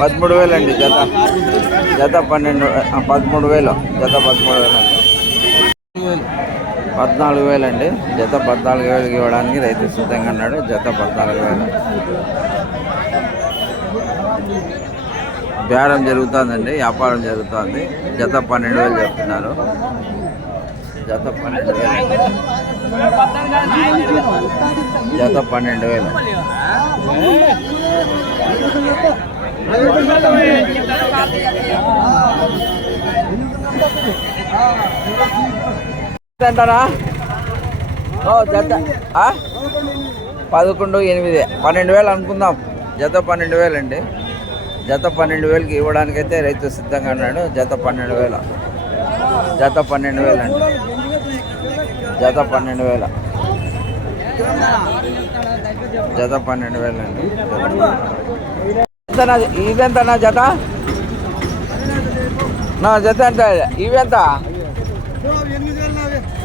పదమూడు వేలు అండి జత. జత పన్నెండు పదమూడు వేలు జత పదమూడు వేలు అండి. పద్నాలుగు వేలు అండి జత పద్నాలుగు వేలకి ఇవ్వడానికి రైతు సిద్ధంగా అన్నాడు జత పద్నాలుగు వేలు బేరం జరుగుతుందండి వ్యాపారం జరుగుతుంది జత పన్నెండు వేలు చెప్తున్నారు. జత పన్నెండు వేలు జత పన్నెండు వేలు ఎంతనా ఓ జత. పదకొండు ఎనిమిది. పన్నెండు వేలు అనుకుందాం. జత పన్నెండు వేలు అండి జత పన్నెండు వేలకి ఇవ్వడానికైతే రైతు సిద్ధంగా ఉన్నాడు. జత పన్నెండు వేల. జత పన్నెండు వేలు అండి జత పన్నెండు వేల. జత పన్నెండు వేలు. అండి ఎంతనా ఇవెంతనా జత? నా జత ఎంత ఇవెంత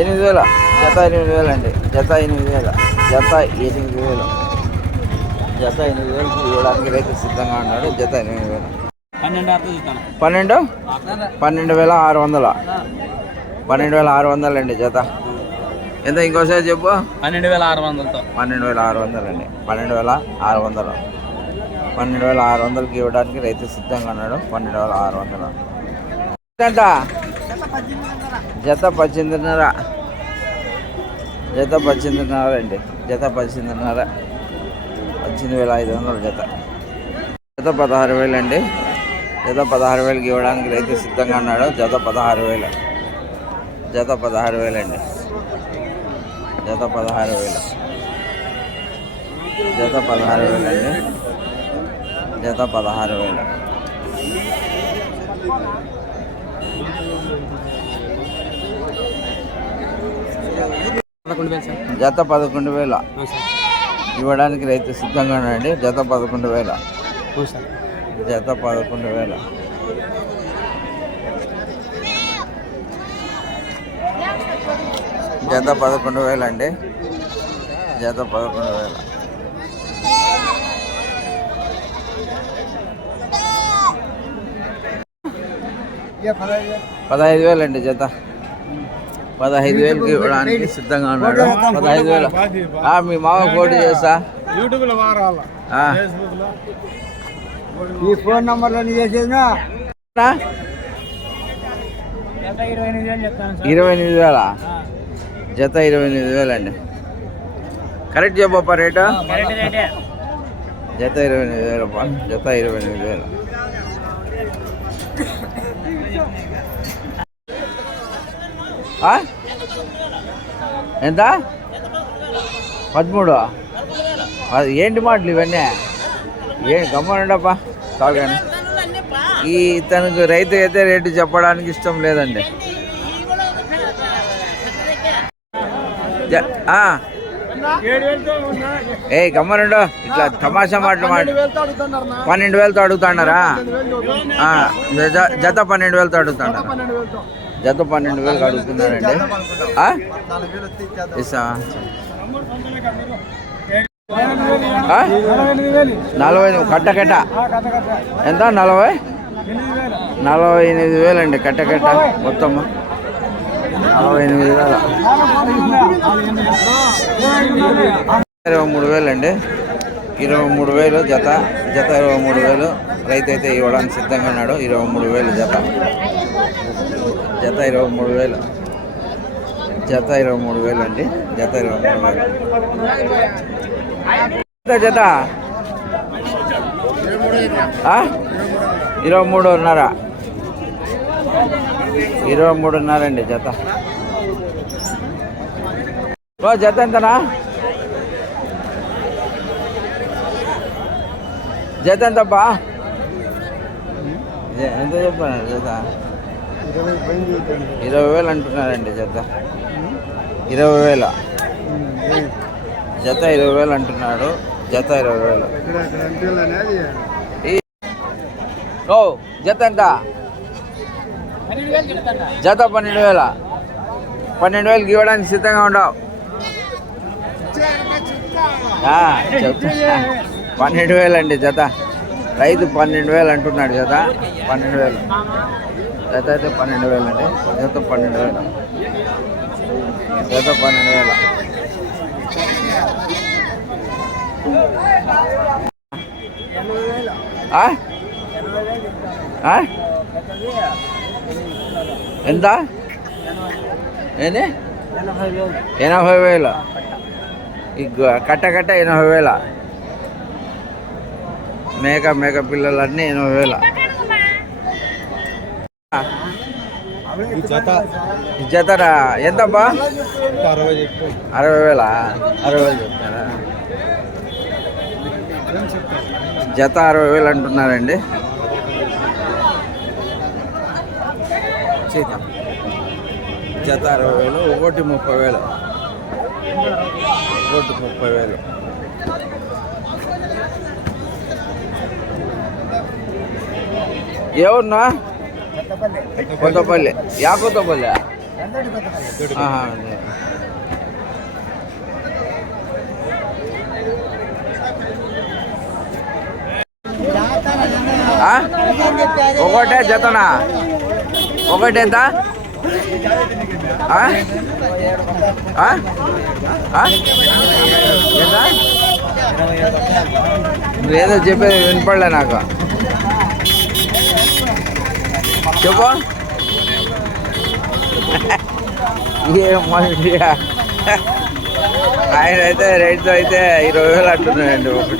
ఎనిమిది వేల. జత ఎనిమిది వేలు అండి. జత ఎనిమిది వేల. జత ఎనిమిది వేలు. జత ఎనిమిది వేలకి ఇవ్వడానికి రైతు సిద్ధంగా ఉన్నాడు. జత ఎనిమిది వేలు. పన్నెండు పన్నెండు? వేల ఆరు వందల. పన్నెండు వేల ఆరు వందలు అండి జత. ఎంత ఇంకోసారి చెప్పు? పన్నెండు వేల ఆరు వందలతో. పన్నెండు వేల ఆరు వందలు అండి. పన్నెండు వేల ఆరు వందలు. పన్నెండు వేల ఆరు వందలకి ఇవ్వడానికి రైతు సిద్ధంగా ఉన్నాడు. పన్నెండు వేల ఆరు వందలు. ఎంత జత పద్దెనిమిదిన్నర. జత పద్దెనిమిదిన్నర అండి. జత పద్దెనిమిదిన్నర. పద్దెనిమిది వేల ఐదు వందల జత. జత పదహారు వేలు అండి. జత పదహారు వేలకి ఇవ్వడానికి రైతు సిద్ధంగా ఉన్నాడు. జత పదహారు వేలు. జత పదహారు వేలు అండి. జత పదహారు వేలు. జత పదహారు వేలు అండి. జత పదహారు వేలు. జత పదకొండు వేల. ఇవ్వడానికి రైతు సిద్ధంగా ఉన్నాడండి. జత పదకొండు వేల. జత పదకొండు వేల. జత పదకొండు వేలు అండి జత పదకొండు వేల. పదహైదు వేలు. అండి జత. పదహైదు వేలకి ఇవ్వడానికి సిద్ధంగా ఉన్నాడు. పదహైదు వేలు. ఆ, మీ మామ పోటీ చేస్తా. ఈ ఫోన్ నంబర్లో చేసేదినా? ఇరవై ఎనిమిది వేలు జత ఇరవై ఎనిమిది వేలు? అండి కరెక్ట్ చెప్పప్ప రేటు. కరెక్ట్ రేటే. జత ఇరవై ఎనిమిది వేలు. జత ఇరవై ఎనిమిది వేలు. ఎంత? పదమూడు. అది ఏంటి మాటలు ఇవన్నీ? ఏం గమ్మనుండప్పా? చాలు కానీ ఈ తనకు రైతు అయితే రేటు చెప్పడానికి ఇష్టం లేదండి. ఏ గమ్మనుండు. ఇట్లా తమాషా మాటలు మాట పన్నెండు వేలతో అడుగుతున్నారా? జత పన్నెండు వేలతో అడుగుతున్నారా? జత పన్నెండు వేలకు అడుగుతున్నారండి. ఆ? ఇస్తా. వేలు నలభై కట్ట కట్ట. ఎంత? నలభై? వేలు నలభై ఎనిమిది వేలండి కట్ట కట్ట మొత్తం నలభై ఎనిమిది వేల. ఇరవై మూడు వేలు అండి ఇరవై మూడు వేలు జత. జత ఇరవై మూడు వేలు. రైతు అయితే ఇవ్వడానికి సిద్ధంగా ఉన్నాడు. ఇరవై మూడు వేలు జత. జత ఇరవై మూడు వేలు. జత ఇరవై మూడు వేలు అండి. జత ఇరవై మూడు వేలు. జత? ఇరవై ఇరవై మూడున్నర. ఇరవై మూడున్నర అండి జత. ఓ జత ఎంతనా? జత ఎంతబ్బా? ఎంత చెప్పాను జత? ఇరవై వేలు అంటున్నారండి జత. ఇరవై వేల. జత ఇరవై వేలు అంటున్నాడు. జత ఇరవై వేలు. ఓ జత ఎంత? జత పన్నెండు వేల. పన్నెండు వేలకి ఇవ్వడానికి సిద్ధంగా ఉండవు పన్నెండు వేలండి జత. రైతు పన్నెండు వేలు అంటున్నాడు జత. పన్నెండు వేలు. జత అయితే పన్నెండు వేలు అండి. జత పన్నెండు వేలు. జత పన్నెండు వేల. ఆ? ఎంత? ఏంది? ఎనభై వేలు. ఈ కట్ట కట్ట ఎనభై వేల. మేక మేక పిల్లలన్నీ ఎనభై వేల. ఈ జతరా ఎంతబ్బా? అరవై అరవై వేల. అరవై వేలు చెప్తారా జత అరవై వేలు అంటున్నారండి. జత అరవై వేలు ఒకటి ముప్పై వేలు. ఒకటి ముప్పై వేలు. ఏమన్నా కొత్తపల్లి. యా కొత్తపల్లి? ఒకటే జతనా? ఒకటి ఎంత? ఆ? ఆ? ఆ? ఎంత? నువ్వేదో చెప్పేది వినపడలే నాకు. చెప్పు ఏం మంచిగా ఆయన అయితే రేట్స్ అయితే ఇరవై వేలు అంటున్నాయండి ఒకటి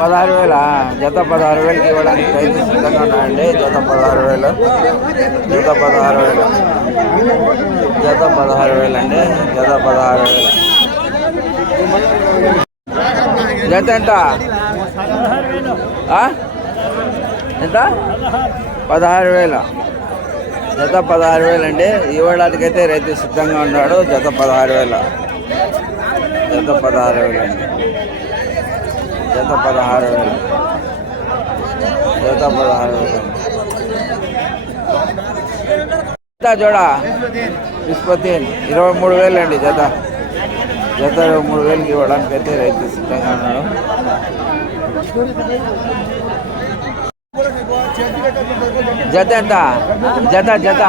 పదహారు వేల. జత పదహారు వేలకి ఇవ్వడానికి రైతు సిద్ధంగా ఉన్నాయండి జత పదహారు వేలు. జత పదహారు వేలు. జత పదహారు వేలు అండి. జత పదహారు వేలు. జత ఎంత? ఎంత? పదహారు వేల. జత పదహారు వేలు అండి ఇవ్వడానికైతే రైతు సిద్ధంగా ఉన్నాడు. జత పదహారు వేల. జత పదహారు వేలు అండి జత పదహారు వేలు. జత పదహారు వేలు. జత జోడా? నిష్పత్తిన్ ఇరవై మూడు వేలు అండి జత. జత ఇరవై మూడు వేలకి ఇవ్వడానికి అయితే రైతు సిద్ధంగా ఉన్నాడు. జత ఎంత? జత జత.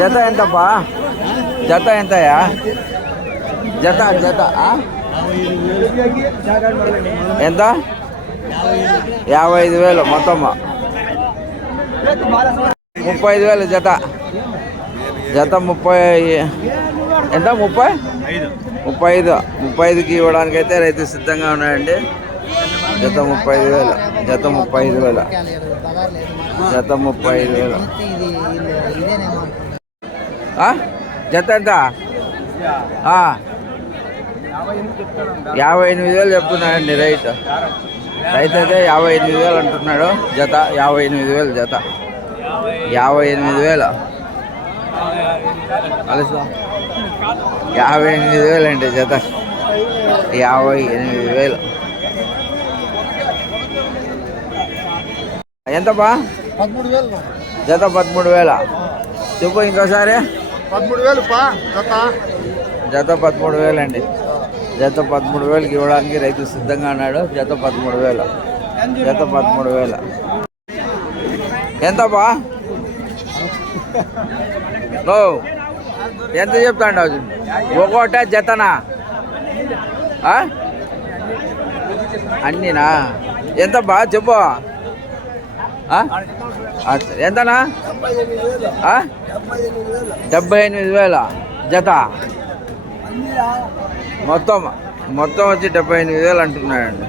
జత ఎంతప్పా? జత ఎంతయా? జత జత ఎంత? యాభై ఐదు వేలు మొత్తం. ముప్పై ఐదు వేలు జత. జత ముప్పై ఎంత? ముప్పై? ముప్పై ఐదు. ముప్పై ఐదుకి ఇవ్వడానికి అయితే రైతు సిద్ధంగా ఉన్నాయండి జత ముప్పై ఐదు వేల. జత ముప్పై ఐదు వేల. జత ముప్పై ఐదు వేల. జత ఎంత? యాభై ఎనిమిది వేలు చెప్తున్నాడండి రైతు. రైతు అయితే యాభై ఎనిమిది వేలు అంటున్నాడు. జత యాభై ఎనిమిది వేలు జత. యాభై ఎనిమిది వేలు. కలుసా యాభై ఎనిమిది వేలు అండి జత. యాభై ఎనిమిది వేలు. ఎంత బా పదమూడు వేలు జత పదమూడు వేల? చెప్పు ఇంకోసారి. పదమూడు వేలు జత. జత పదమూడు వేలు అండి. జత పదమూడు వేలకి ఇవ్వడానికి రైతు సిద్ధంగా ఉన్నాడు. జత పదమూడు వేలు. జత పదమూడు వేల. ఎంత బా ఓ. ఎంత చెప్తాండు ఒక్కోట జతనా? ఆ? అన్నీనా? ఎంత బా చెప్పు. ఎంతనా? ఆ? డెబ్బై ఎనిమిది వేల జత. మొత్తం మొత్తం వచ్చి డెబ్బై ఎనిమిది వేలు అంటున్నాడండి